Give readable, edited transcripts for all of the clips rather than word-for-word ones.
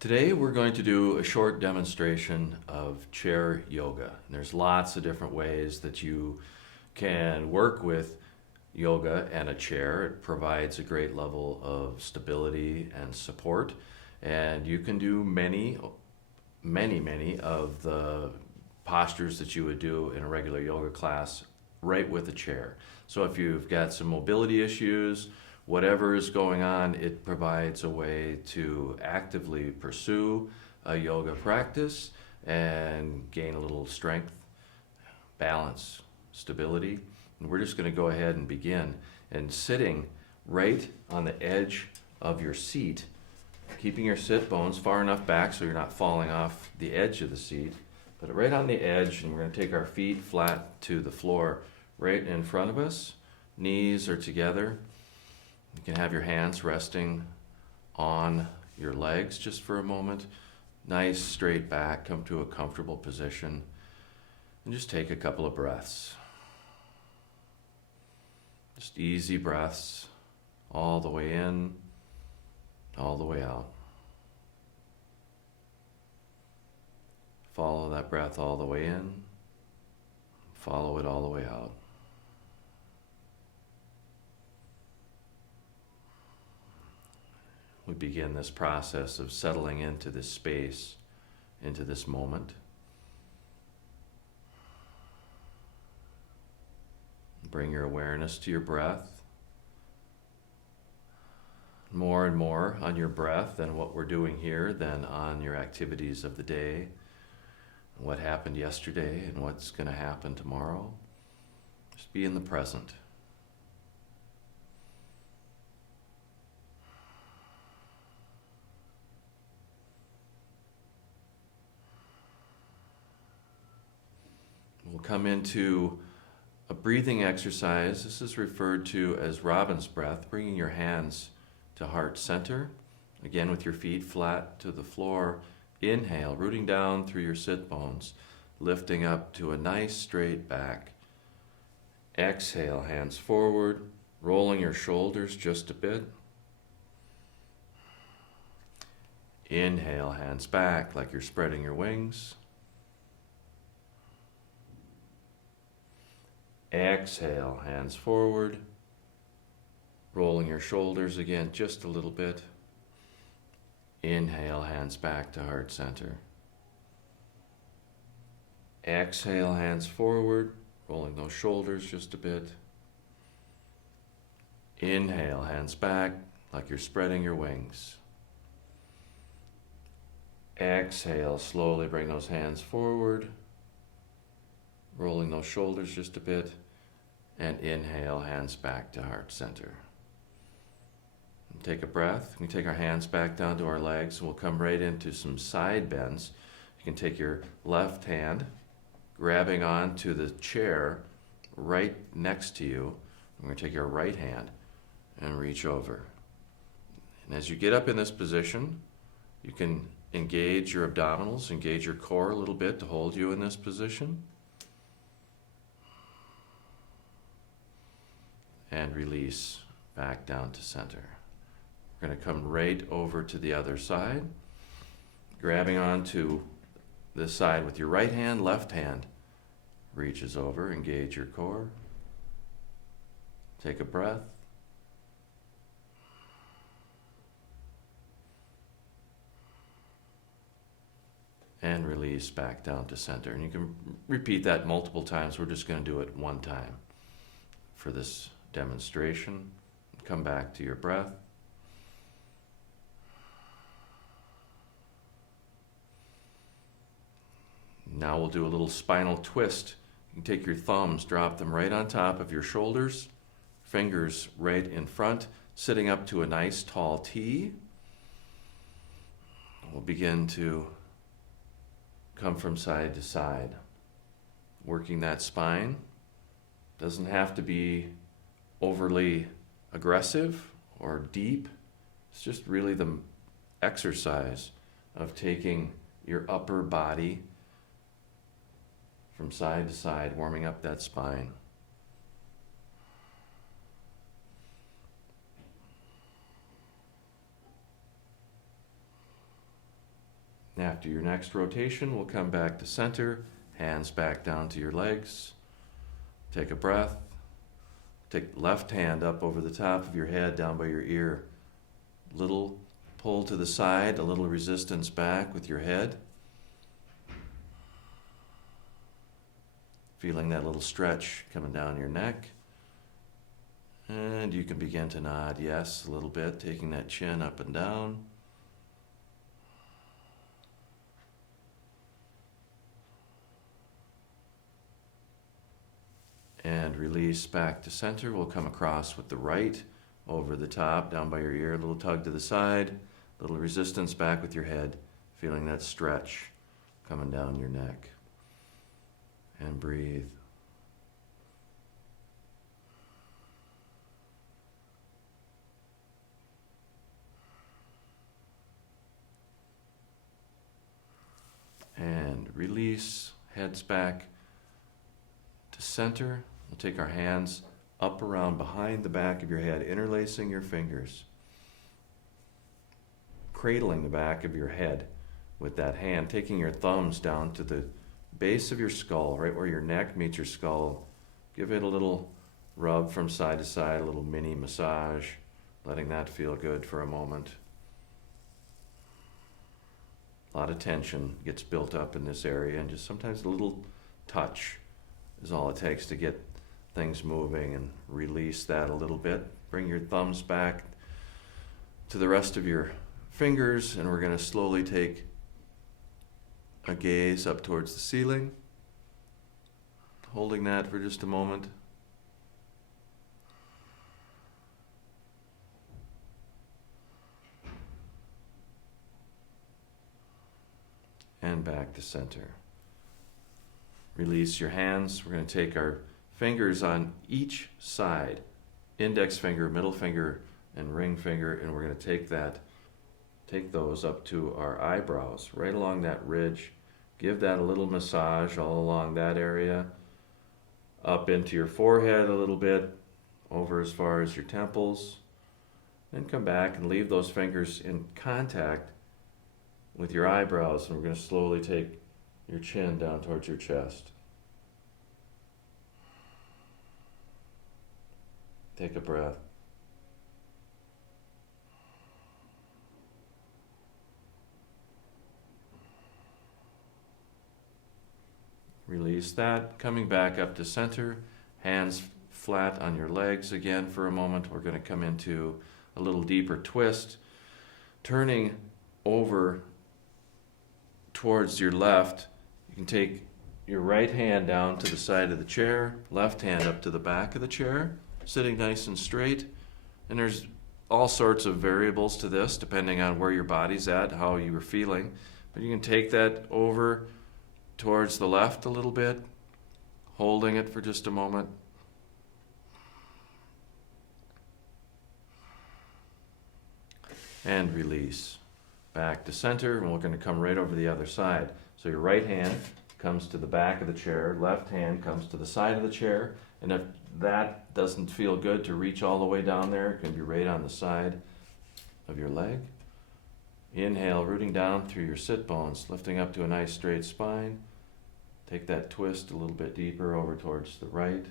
Today we're going to do a short demonstration of chair yoga. And there's lots of different ways that you can work with yoga and a chair. It provides a great level of stability and support. And you can do many of the postures that you would do in a regular yoga class right with a chair. So if you've got some mobility issues, whatever is going on, it provides a way to actively pursue a yoga practice and gain a little strength, balance, stability. And we're just going to go ahead and begin. And sitting right on the edge of your seat, keeping your sit bones far enough back so you're not falling off the edge of the seat. Put it right on the edge, and we're going to take our feet flat to the floor right in front of us. Knees are together. You can have your hands resting on your legs just for a moment. Nice straight back, come to a comfortable position, and just take a couple of breaths. Just easy breaths all the way in, all the way out. Follow that breath all the way in, follow it all the way out. We begin this process of settling into this space, into this moment. Bring your awareness to your breath. More and more on your breath than what we're doing here, than on your activities of the day, what happened yesterday and what's going to happen tomorrow. Just be in the present. We'll come into a breathing exercise. This is referred to as Robin's breath, bringing your hands to heart center. Again, with your feet flat to the floor. Inhale, rooting down through your sit bones, lifting up to a nice straight back. Exhale, hands forward, rolling your shoulders just a bit. Inhale, hands back like you're spreading your wings. Exhale, hands forward, rolling your shoulders again just a little bit. Inhale, hands back to heart center. Exhale, hands forward, rolling those shoulders just a bit. Inhale, hands back like you're spreading your wings. Exhale, slowly bring those hands forward, rolling those shoulders just a bit. And inhale, hands back to heart center. Take a breath. We can take our hands back down to our legs, and we'll come right into some side bends. You can take your left hand, grabbing onto the chair right next to you. We're going to take your right hand and reach over. And as you get up in this position, you can engage your abdominals, engage your core a little bit to hold you in this position. And release back down to center. We're going to come right over to the other side, grabbing onto this side with your right hand. Left hand reaches over, engage your core. Take a breath. And release back down to center. And you can repeat that multiple times. We're just going to do it one time for this demonstration. Come back to your breath. Now we'll do a little spinal twist. You can take your thumbs, drop them right on top of your shoulders, fingers right in front, sitting up to a nice tall T. We'll begin to come from side to side, working that spine. Doesn't have to be overly aggressive or deep. It's just really the exercise of taking your upper body from side to side, warming up that spine. After your next rotation, we'll come back to center, hands back down to your legs. Take a breath. Take left hand up over the top of your head, down by your ear. Little pull to the side, a little resistance back with your head. Feeling that little stretch coming down your neck. And you can begin to nod yes a little bit, taking that chin up and down. And release back to center. We'll come across with the right over the top, down by your ear, a little tug to the side, a little resistance back with your head, feeling that stretch coming down your neck. And breathe. And release, heads back to center. We'll take our hands up around behind the back of your head, interlacing your fingers, cradling the back of your head with that hand, taking your thumbs down to the base of your skull, right where your neck meets your skull. Give it a little rub from side to side, a little mini massage, letting that feel good for a moment. A lot of tension gets built up in this area, and just sometimes a little touch is all it takes to get things moving and release that a little bit. Bring your thumbs back to the rest of your fingers, and we're going to slowly take a gaze up towards the ceiling, holding that for just a moment. And back to center. Release your hands. We're going to take our fingers on each side, index finger, middle finger, and ring finger, and we're going to take those up to our eyebrows, right along that ridge. Give that a little massage all along that area, up into your forehead a little bit, over as far as your temples. Then come back and leave those fingers in contact with your eyebrows, and we're going to slowly take your chin down towards your chest. Take a breath. Release that. Coming back up to center, hands flat on your legs again for a moment. We're going to come into a little deeper twist, turning over towards your left. You can take your right hand down to the side of the chair, left hand up to the back of the chair, sitting nice and straight. And there's all sorts of variables to this depending on where your body's at, how you were feeling. But you can take that over towards the left a little bit, holding it for just a moment. And release. Back to center, and we're going to come right over the other side. So your right hand comes to the back of the chair, left hand comes to the side of the chair, and if that doesn't feel good to reach all the way down there, it can be right on the side of your leg. Inhale, rooting down through your sit bones, lifting up to a nice straight spine. Take that twist a little bit deeper over towards the right.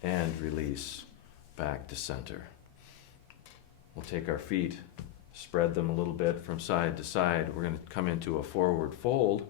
And release back to center. We'll take our feet, spread them a little bit from side to side. We're going to come into a forward fold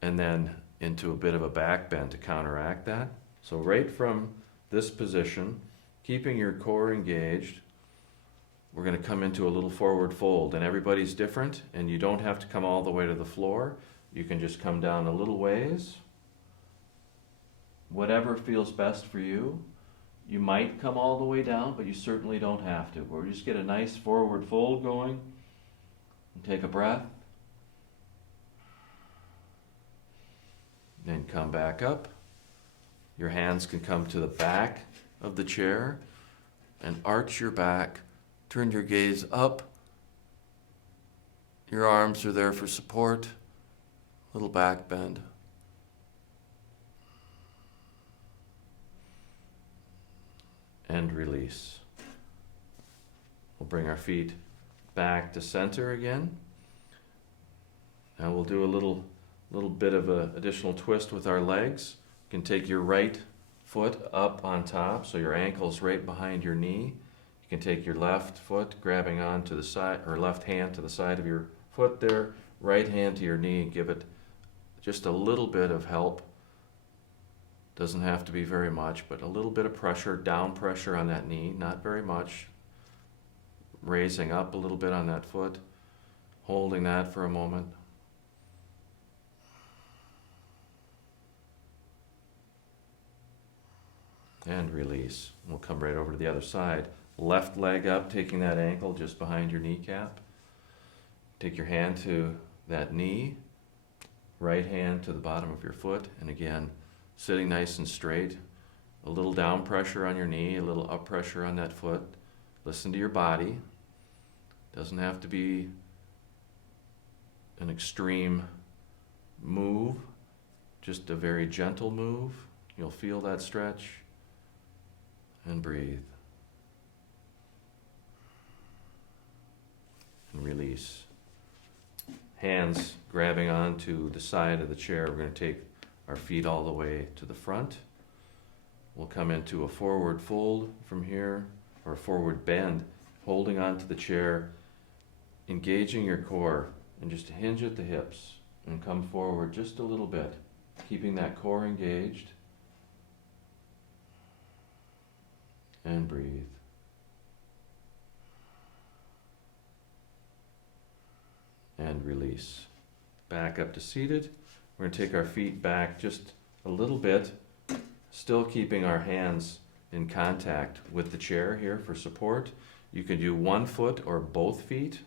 and then into a bit of a back bend to counteract that. So right from this position, keeping your core engaged, we're going to come into a little forward fold, and everybody's different, and you don't have to come all the way to the floor. You can just come down a little ways. Whatever feels best for you. You might come all the way down, but you certainly don't have to. Or just get a nice forward fold going. And take a breath. Then come back up. Your hands can come to the back of the chair and arch your back. Turn your gaze up. Your arms are there for support. Little back bend. and release. We'll bring our feet back to center again. Now we'll do a little bit of an additional twist with our legs. You can take your right foot up on top, so your ankle's right behind your knee. You can take your left foot, grabbing onto the side, or left hand to the side of your foot there, right hand to your knee, and give it just a little bit of help. Doesn't have to be very much, but a little bit of pressure, down pressure on that knee, not very much. Raising up a little bit on that foot, holding that for a moment. And release. We'll come right over to the other side. Left leg up, taking that ankle just behind your kneecap. Take your hand to that knee, right hand to the bottom of your foot, and again, sitting nice and straight. A little down pressure on your knee, a little up pressure on that foot. Listen to your body. Doesn't have to be an extreme move, just a very gentle move. You'll feel that stretch. And breathe. And release. Hands grabbing onto the side of the chair. We're going to take our feet all the way to the front. We'll come into a forward fold from here, or a forward bend, holding onto the chair, engaging your core, and just hinge at the hips and come forward just a little bit, keeping that core engaged. And breathe. And release. Back up to seated. We're going to take our feet back just a little bit, still keeping our hands in contact with the chair here for support. You can do one foot or both feet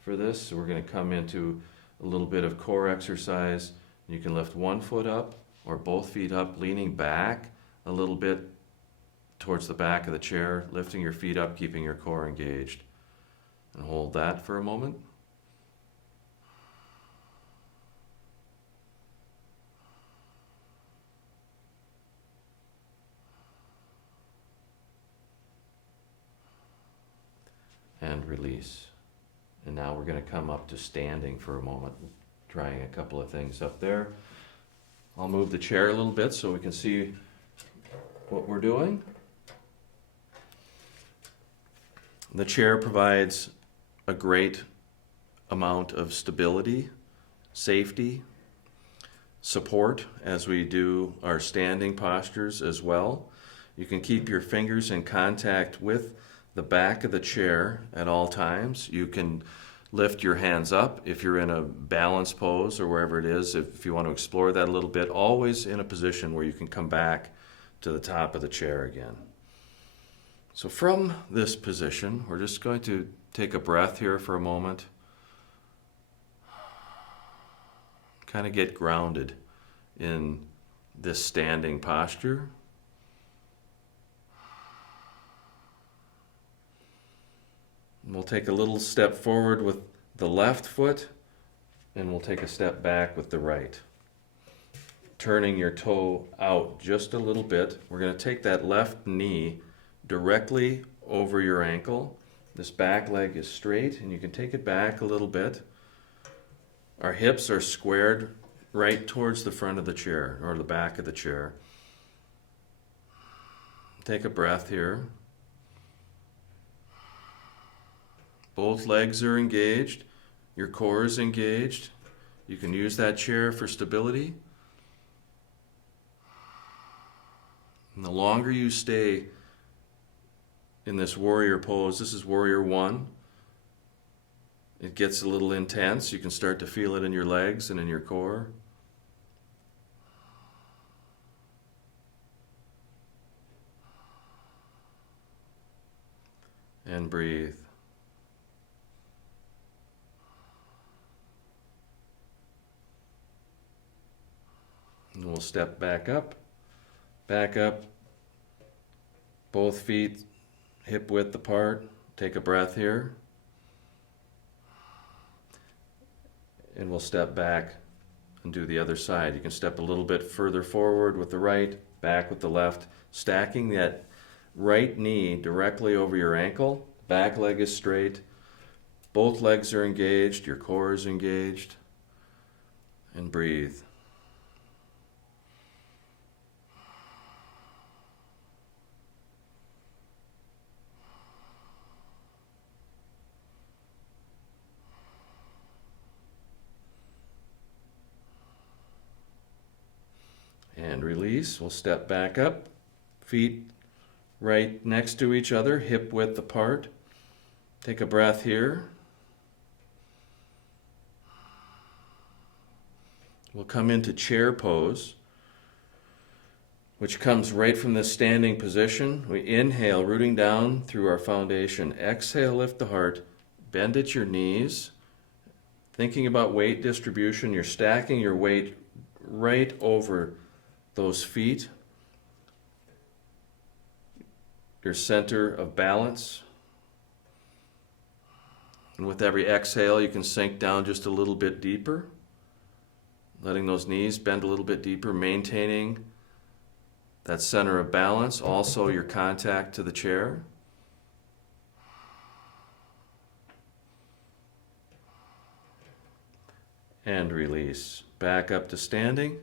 for this. So we're going to come into a little bit of core exercise. You can lift one foot up or both feet up, leaning back a little bit towards the back of the chair, lifting your feet up, keeping your core engaged. And hold that for a moment. And release. And now we're going to come up to standing for a moment, trying a couple of things up there. I'll move the chair a little bit so we can see what we're doing. The chair provides a great amount of stability, safety, support as we do our standing postures as well. You can keep your fingers in contact with the back of the chair at all times. You can lift your hands up if you're in a balanced pose or wherever it is, if you want to explore that a little bit, always in a position where you can come back to the top of the chair again. So from this position, we're just going to take a breath here for a moment. Kind of get grounded in this standing posture. And we'll take a little step forward with the left foot, and we'll take a step back with the right. Turning your toe out just a little bit. We're going to take that left knee directly over your ankle. This back leg is straight, and you can take it back a little bit. Our hips are squared right towards the front of the chair, or the back of the chair. Take a breath here. Both legs are engaged. Your core is engaged. You can use that chair for stability. And the longer you stay in this warrior pose, this is warrior one, it gets a little intense. You can start to feel it in your legs and in your core. And breathe. And we'll step back up, both feet hip width apart. Take a breath here. And we'll step back and do the other side. You can step a little bit further forward with the right, back with the left, stacking that right knee directly over your ankle. Back leg is straight. Both legs are engaged. Your core is engaged. And breathe. And release. We'll step back up. Feet right next to each other, hip width apart. Take a breath here. We'll come into chair pose, which comes right from this standing position. We inhale, rooting down through our foundation. Exhale, lift the heart. Bend at your knees. Thinking about weight distribution, you're stacking your weight right over those feet. Your center of balance. And with every exhale, you can sink down just a little bit deeper. Letting those knees bend a little bit deeper, maintaining that center of balance, also your contact to the chair. And release. Back up to standing.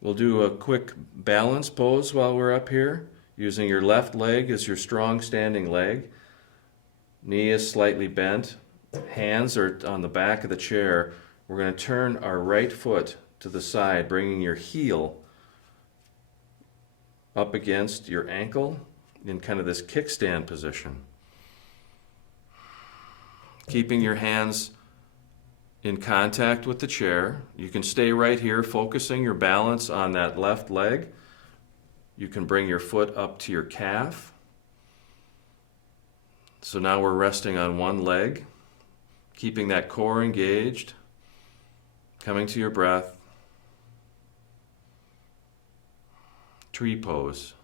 We'll do a quick balance pose while we're up here, using your left leg as your strong standing leg. Knee is slightly bent. Hands are on the back of the chair. We're going to turn our right foot to the side, bringing your heel up against your ankle in kind of this kickstand position. Keeping your hands in contact with the chair. You can stay right here, focusing your balance on that left leg. You can bring your foot up to your calf. So now we're resting on one leg, keeping that core engaged. Coming to your breath. Tree pose.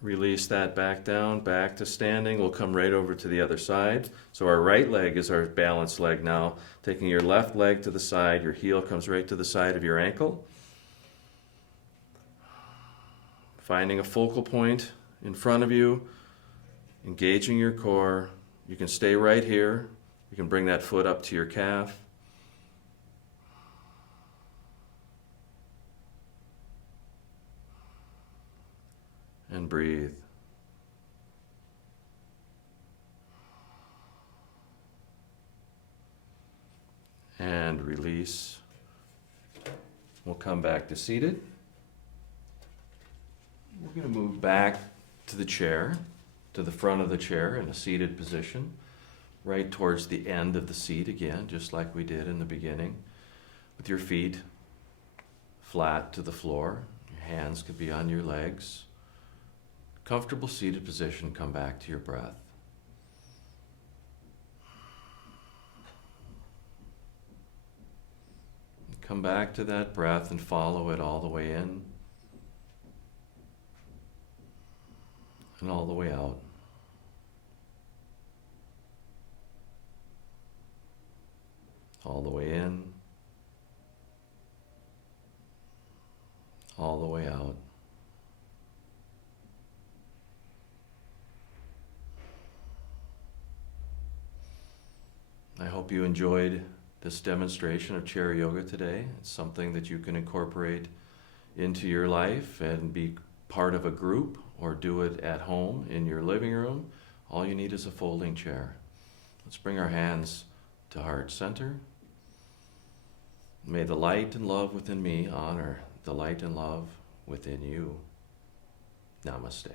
Release that back down, back to standing. We'll come right over to the other side. So our right leg is our balanced leg now. Taking your left leg to the side, your heel comes right to the side of your ankle. Finding a focal point in front of you. Engaging your core. You can stay right here. You can bring that foot up to your calf. And breathe. And release. We'll come back to seated. We're going to move back to the chair, to the front of the chair in a seated position, right towards the end of the seat again, just like we did in the beginning, with your feet flat to the floor. Your hands could be on your legs. Comfortable seated position, come back to your breath. Come back to that breath and follow it all the way in and all the way out. All the way in, all the way out. I hope you enjoyed this demonstration of chair yoga today. It's something that you can incorporate into your life and be part of a group or do it at home in your living room. All you need is a folding chair. Let's bring our hands to heart center. May the light and love within me honor the light and love within you. Namaste.